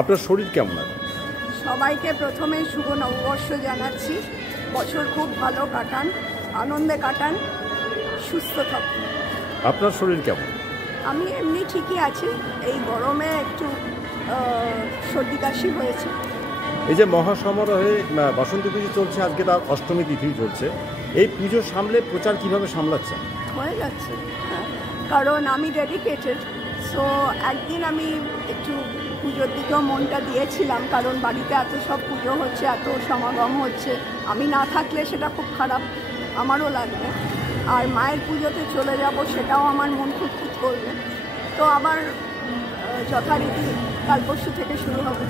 আপনার শরীর কেমন আছে? সবাইকে প্রথমে শুভ নববর্ষ জানাচ্ছি। বছর খুব ভালো কাটান, আনন্দে কাটান, সুস্থ থাকুন। আপনার শরীর কেমন? আমি এমনি ঠিকই আছি, এই গরমে একটু সর্দি কাশি হয়েছে। এই যে মহাসমারোহে বাসন্তী পুজো চলছে, আজকে তার অষ্টমী তিথি চলছে, এই পুজো সামলে প্রচার কিভাবে সামলাচ্ছেন? হয়ে যাচ্ছে, হ্যাঁ, কারণ আমি ডেডিকেটেড। সো একদিন আমি একটু পুজোর দিকেও মনটা দিয়েছিলাম, কারণ বাড়িতে এত সব পুজো হচ্ছে, এত সমাগম হচ্ছে, আমি না থাকলে সেটা খুব খারাপ আমারও লাগবে। আর মায়ের পুজোতে চলে যাব, সেটাও আমার মন খুঁতখুত করবে। তো আবার যথারীতি কাল পরশু থেকে শুরু হবে।